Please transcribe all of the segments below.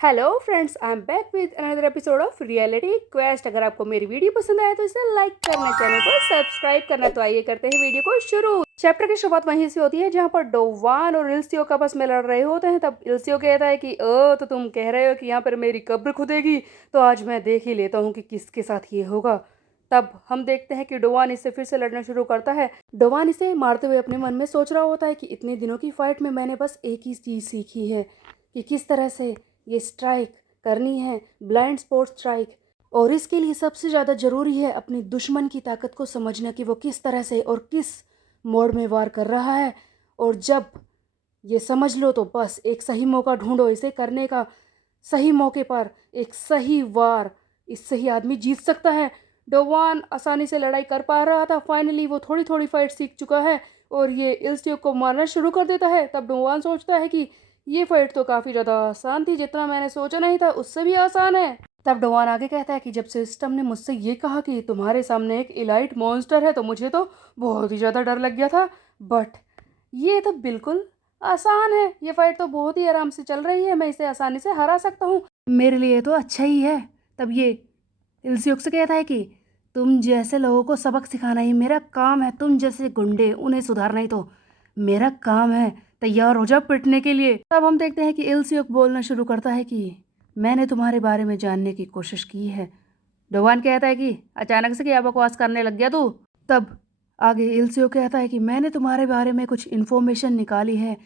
Hello friends, I am back with another episode of reality quest. अगर आपको मेरी video पसंद आए तो इसे लाइक करना, चैनल को सब्सक्राइब करना। तो आइए करते हैं वीडियो को शुरू। चैप्टर की शुरुआत वहीं से होती है जहां पर डोवान और इल्सियो का आपस में लड़ रहे होते हैं। तब इल्सियो कहता है कि ओ तो तुम कह रहे हो कि यहाँ पर मेरी कब्र खुदेगी, तो आज मैं देख ही लेता हूँ कि किसके साथ ये होगा। तब हम देखते हैं कि डोवान इससे फिर से लड़ना शुरू करता है। डोवान इसे मारते हुए अपने मन में सोच रहा होता है कि इतने दिनों की फाइट में मैंने बस एक ही चीज़ सीखी है कि किस तरह से ये स्ट्राइक करनी है, ब्लाइंड स्पॉट स्ट्राइक। और इसके लिए सबसे ज़्यादा ज़रूरी है अपने दुश्मन की ताकत को समझना कि वो किस तरह से और किस मोड में वार कर रहा है। और जब ये समझ लो तो बस एक सही मौका ढूंढो इसे करने का। सही मौके पर एक सही वार इस सही आदमी जीत सकता है। डोवान आसानी से लड़ाई कर पा रहा था। फाइनली वो थोड़ी थोड़ी फाइट सीख चुका है और ये इल्सियो को मारना शुरू कर देता है। तब डोवान सोचता है कि ये फाइट तो काफ़ी ज़्यादा आसान थी, जितना मैंने सोचा नहीं था उससे भी आसान है। तब डोवान आगे कहता है कि जब सिस्टम ने मुझसे ये कहा कि तुम्हारे सामने एक इलाइट मॉन्स्टर है तो मुझे तो बहुत ही ज़्यादा डर लग गया था। बट ये तो बिल्कुल आसान है, ये फाइट तो बहुत ही आराम से चल रही है, मैं इसे आसानी से हरा सकता हूँ, मेरे लिए तो अच्छा ही है। तब ये इल्सियोक से कहता है कि तुम जैसे लोगों को सबक सिखाना ही मेरा काम है, तुम जैसे गुंडे उन्हें सुधारना ही तो मेरा काम है। तैयार हो जा पिटने के लिए। तब हम देखते हैं कि इल्सियोक बोलना शुरू करता है कि मैंने तुम्हारे बारे में जानने की कोशिश की है। डोवान कहता है कि अचानक से क्या बकवास करने लग गया तू। तब आगे इल्सियो कहता है कि मैंने तुम्हारे बारे में कुछ इन्फॉर्मेशन निकाली है।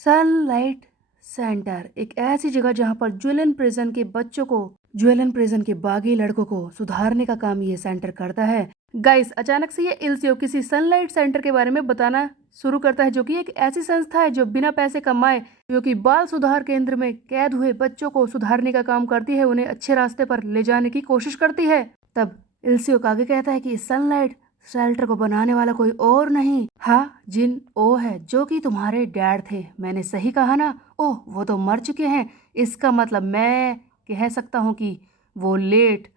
सनलाइट सेंटर एक ऐसी जगह जहां पर ज्वेलन प्रिजन के बच्चों को, ज्वेलन प्रिजन के बागी लड़कों को सुधारने का काम ये सेंटर करता है। गाइस, अचानक से ये इल्सियो किसी सनलाइट सेंटर के बारे में बताना शुरू करता है, जो कि एक ऐसी संस्था है जो बिना पैसे कमाए, जो कि बाल सुधार केंद्र में कैद हुए बच्चों को सुधारने का काम करती है, उन्हें अच्छे रास्ते पर ले जाने की कोशिश करती है। तब इल्सियो आगे कहता है कि सनलाइट शेल्टर को बनाने वाला कोई और नहीं, हाँ जिन ओ है, जो कि तुम्हारे डैड थे। मैंने सही कहा ना? ओह, वो तो मर चुके हैं। इसका मतलब मैं कह सकता हूँ कि वो लेट,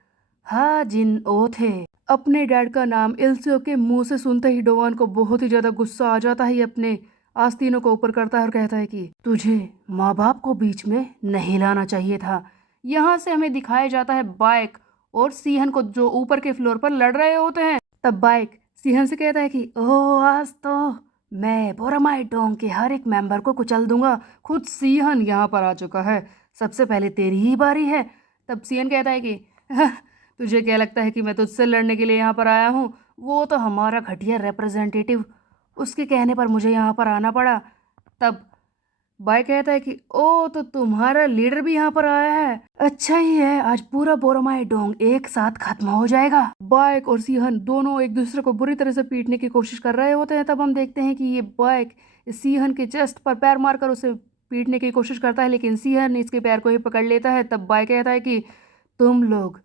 हाँ जिन ओ थे। अपने डैड का नाम इल्सियो के मुंह से सुनते ही डोवान को बहुत ही ज्यादा गुस्सा आ जाता है। अपने आस्तीनों को ऊपर करता है और कहता है कि तुझे माँ बाप को बीच में नहीं लाना चाहिए था। यहाँ से हमें दिखाया जाता है बाइक और सीहन को, जो ऊपर के फ्लोर पर लड़ रहे होते हैं। तब बाइक सीहन से कहता है कि ओह, आज तो मैं बोरामाइट डोंग के हर एक मेंबर को कुचल दूंगा। खुद सीहन यहाँ पर आ चुका है, सबसे पहले तेरी ही बारी है। तब सीहन कहता है कि तुझे क्या लगता है कि मैं तुझसे लड़ने के लिए यहाँ पर आया हूँ? वो तो हमारा घटिया रिप्रेजेंटेटिव, उसके कहने पर मुझे यहाँ पर आना पड़ा। तब बाय कहता है कि ओ तो तुम्हारा लीडर भी यहाँ पर आया है। अच्छा ही है, आज पूरा बोरोमाई डोंग एक साथ खत्म हो जाएगा। बाइक और सीहन दोनों एक दूसरे को बुरी तरह से पीटने की कोशिश कर रहे होते हैं। तब हम देखते हैं कि ये बाइक सीहन के चेस्ट पर पैर मारकर उसे पीटने की कोशिश करता है, लेकिन सीहन इसके पैर को ही पकड़ लेता है। तब बाइक कहता है कि तुम लोग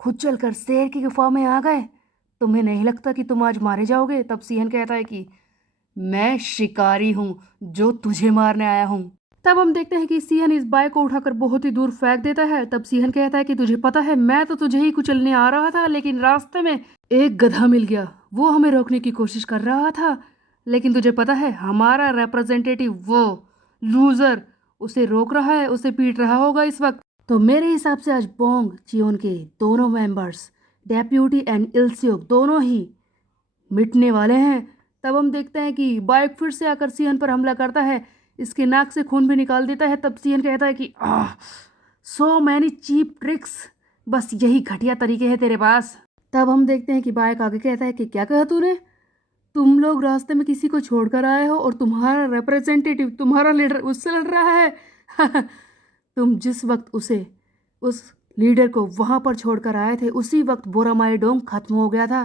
खुद चलकर शेर की गुफा में आ गए, तुम्हें नहीं लगता कि तुम आज मारे जाओगे? तब सीहन कहता है कि मैं शिकारी हूँ जो तुझे मारने आया हूँ। तब हम देखते हैं कि सीहन इस बाइक को उठाकर बहुत ही दूर फेंक देता है। तब सीहन कहता है कि तुझे पता है, मैं तो तुझे ही कुचलने आ रहा था, लेकिन रास्ते में एक गधा मिल गया, वो हमें रोकने की कोशिश कर रहा था। लेकिन तुझे पता है, हमारा रिप्रेजेंटेटिव वो लूजर उसे रोक रहा है, उसे पीट रहा होगा इस वक्त। तो मेरे हिसाब से आज बोंग चियोन के दोनों मेंबर्स, डेप्यूटी एंड इल्सियोक, दोनों ही मिटने वाले हैं। तब हम देखते हैं कि बाइक फिर से आकर सीहन पर हमला करता है, इसके नाक से खून भी निकाल देता है। तब सीहन कहता है कि सो मैनी चीप ट्रिक्स, बस यही घटिया तरीके हैं तेरे पास। तब हम देखते हैं कि बाइक आगे कहता है कि क्या कहा तूने? तुम लोग रास्ते में किसी को छोड़कर आए हो और तुम्हारा रिप्रेजेंटेटिव, तुम्हारा लीडर उससे लड़ रहा है। तुम जिस वक्त उसे, उस लीडर को वहां पर छोड़कर आए थे, उसी वक्त बोरामाइडोंग खत्म हो गया था,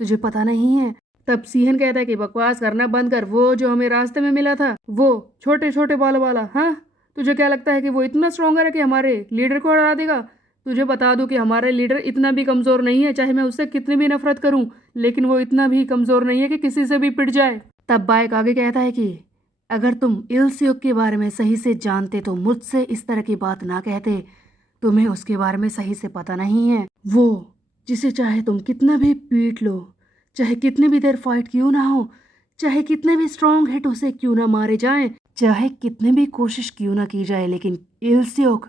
तुझे पता नहीं है? तब सीहन कहता है कि बकवास करना बंद कर, वो जो हमें रास्ते में मिला था, वो छोटे छोटे बालों वाला, हाँ तुझे क्या लगता है कि वो इतना स्ट्रॉन्गर है कि हमारे लीडर को हरा देगा? तुझे बता दूं कि हमारा लीडर इतना भी कमज़ोर नहीं है, चाहे मैं उससे कितनी भी नफरत करूं, लेकिन वो इतना भी कमज़ोर नहीं है कि किसी से भी पिट जाए। तब बाइक आगे कहता है कि अगर तुम इल्सियोक के बारे में सही से जानते तो मुझसे इस तरह की बात ना कहते। तुम्हें उसके बारे में सही से पता नहीं है। वो जिसे चाहे तुम कितना भी पीट लो, चाहे कितनी भी देर फाइट क्यों ना हो, चाहे कितने भी स्ट्रॉन्ग हिट उसे क्यों ना मारे जाएं, चाहे कितनी भी कोशिश क्यों ना की जाए, लेकिन इल्सियोक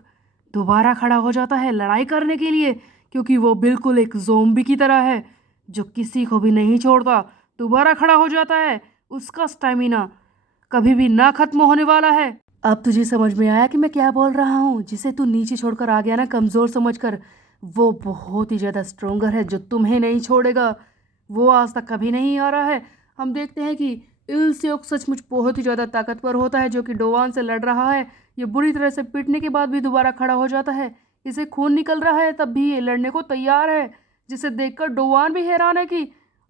दोबारा खड़ा हो जाता है लड़ाई करने के लिए, क्योंकि वो बिल्कुल एक ज़ोंबी की तरह है जो किसी को भी नहीं छोड़ता। दोबारा खड़ा हो जाता है, उसका स्टैमिना कभी भी ना खत्म होने वाला है। अब तुझे समझ में आया कि मैं क्या बोल रहा हूँ? जिसे तू नीचे छोड़कर आ गया ना कमज़ोर समझकर, वो बहुत ही ज़्यादा स्ट्रोंगर है जो तुम्हें नहीं छोड़ेगा। वो आज तक कभी नहीं आ रहा है। हम देखते हैं कि इल्सेओक सचमुच बहुत ही ज़्यादा ताकतवर होता है, जो कि डोवान से लड़ रहा है। ये बुरी तरह से पीटने के बाद भी दोबारा खड़ा हो जाता है। इसे खून निकल रहा है, तब भी ये लड़ने को तैयार है, जिसे देखकर डोवान भी हैरान है कि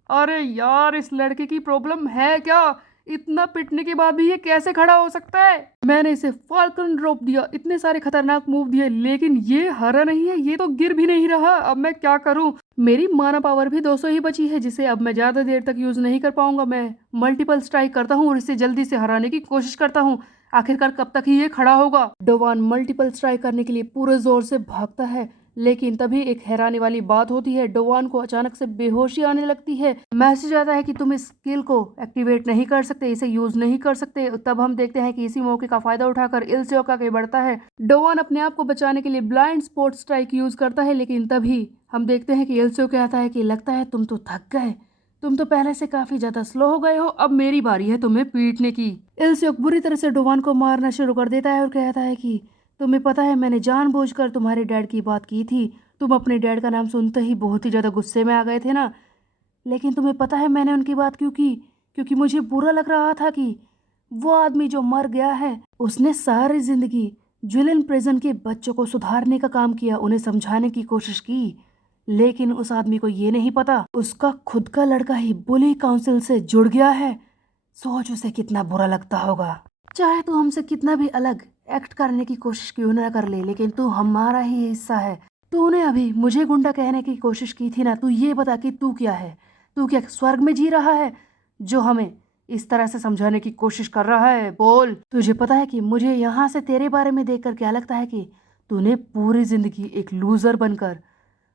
अरे यार, इस लड़के की प्रॉब्लम है क्या? इतना पिटने के बाद भी ये कैसे खड़ा हो सकता है? मैंने इसे फाल्कन ड्रॉप दिया, इतने सारे खतरनाक मूव दिए, लेकिन ये हरा नहीं है, ये तो गिर भी नहीं रहा। अब मैं क्या करूं? मेरी माना पावर भी 200 ही बची है, जिसे अब मैं ज्यादा देर तक यूज नहीं कर पाऊंगा। मैं मल्टीपल स्ट्राइक करता हूँ और इसे जल्दी से हराने की कोशिश करता हूँ। आखिरकार कब तक ही ये खड़ा होगा? डोवान मल्टीपल स्ट्राइक करने के लिए पूरे जोर से भागता है, लेकिन तभी एक हैरानी वाली बात होती है। डोवान को अचानक से बेहोशी आने लगती है। मैसेज आता है कि तुम इस स्किल को एक्टिवेट नहीं कर सकते, इसे यूज नहीं कर सकते। तब हम देखते हैं कि इसी मौके का फायदा उठाकर इल्सेओक आगे बढ़ता है। डोवान अपने आप को बचाने के लिए ब्लाइंड स्पॉट स्ट्राइक यूज करता है, लेकिन तभी हम देखते हैं कि इल्सेओक कहता है कि लगता है तुम तो थक गए, तुम तो पहले से काफी ज्यादा स्लो हो गए हो, अब मेरी बारी है तुम्हें पीटने की। इल्सेओक बुरी तरह से डोवान को मारना शुरू कर देता है और कहता है कि तुम्हें पता है, मैंने जानबूझकर तुम्हारे डैड की बात की थी। तुम अपने डैड का नाम सुनते ही बहुत ही ज़्यादा गुस्से में आ गए थे ना, लेकिन तुम्हें पता है मैंने उनकी बात क्यों की? क्योंकि मुझे बुरा लग रहा था कि वो आदमी जो मर गया है, उसने सारी जिंदगी जुलियन प्रिजन के बच्चों को सुधारने का काम किया, उन्हें समझाने की कोशिश की, लेकिन उस आदमी को ये नहीं पता उसका खुद का लड़का ही बुली काउंसिल से जुड़ गया है। सोच उसे कितना बुरा लगता होगा। चाहे तू हमसे कितना भी अलग एक्ट करने की कोशिश क्यों ना कर ले, लेकिन तू हमारा ही हिस्सा है। तूने अभी मुझे गुंडा कहने की कोशिश की थी ना, तू ये बता कि तू क्या है? तू क्या स्वर्ग में जी रहा है जो हमें इस तरह से समझाने की कोशिश कर रहा है? बोल। तुझे पता है कि मुझे यहाँ से तेरे बारे में देखकर क्या लगता है कि तूने पूरी जिंदगी एक लूजर बनकर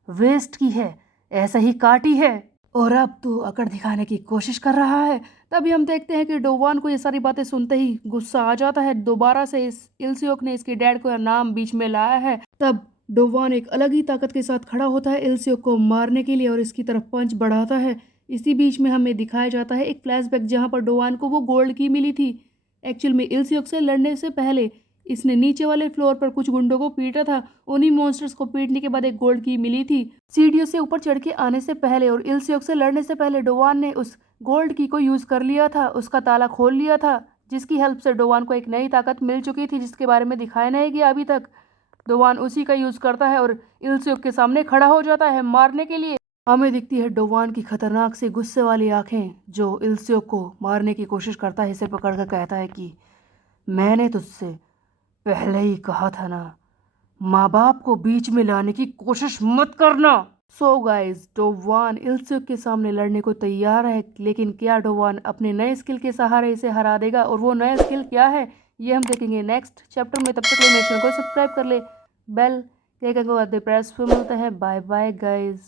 वेस्ट की है, ऐसा ही काटी है, और अब तू अकड़ दिखाने की कोशिश कर रहा है। तभी हम देखते हैं कि डोवान को ये सारी बातें सुनते ही गुस्सा आ जाता है। दोबारा से इस इल्सियोक ने इसके डैड का नाम बीच में लाया है। तब डोवान एक अलग ही ताकत के साथ खड़ा होता है इल्सियोक को मारने के लिए और इसकी तरफ पंच बढ़ाता है। इसी बीच में हमें दिखाया जाता है एक फ्लैशबैक, जहाँ पर डोवान को वो गोल्ड की मिली थी। एक्चुअल में इल्सियोक से लड़ने से पहले इसने नीचे वाले फ्लोर पर कुछ गुंडों को पीटा था। उन्हीं मॉन्स्टर्स को पीटने के बाद एक गोल्ड की मिली थी। सीढ़ियों से ऊपर चढ़ के आने से पहले और इल्सियोक से लड़ने से पहले डोवान ने उस गोल्ड की को यूज कर लिया था, उसका ताला खोल लिया था, जिसकी हेल्प से डोवान को एक नई ताकत मिल चुकी थी, जिसके बारे में दिखाया नहीं गया अभी तक। डोवान उसी का यूज करता है और इल्सियोक के सामने खड़ा हो जाता है मारने के लिए। हमें दिखती है डोवान की खतरनाक सी गुस्से वाली आंखें, जो इल्सियोक को मारने की कोशिश करता है। इसे पकड़कर कहता है कि मैंने तुझसे पहले ही कहा था ना, माँ बाप को बीच में लाने की कोशिश मत करना। सो गाइस, डोवान इल्सियोक के सामने लड़ने को तैयार है, लेकिन क्या डोवान अपने नए स्किल के सहारे इसे हरा देगा? और वो नया स्किल क्या है, ये हम देखेंगे नेक्स्ट चैप्टर में। तब तक मेरे चैनल को सब्सक्राइब कर ले, बेल के आइकन को प्रेस पे। मिलते हैं, बाय बाय गाइस।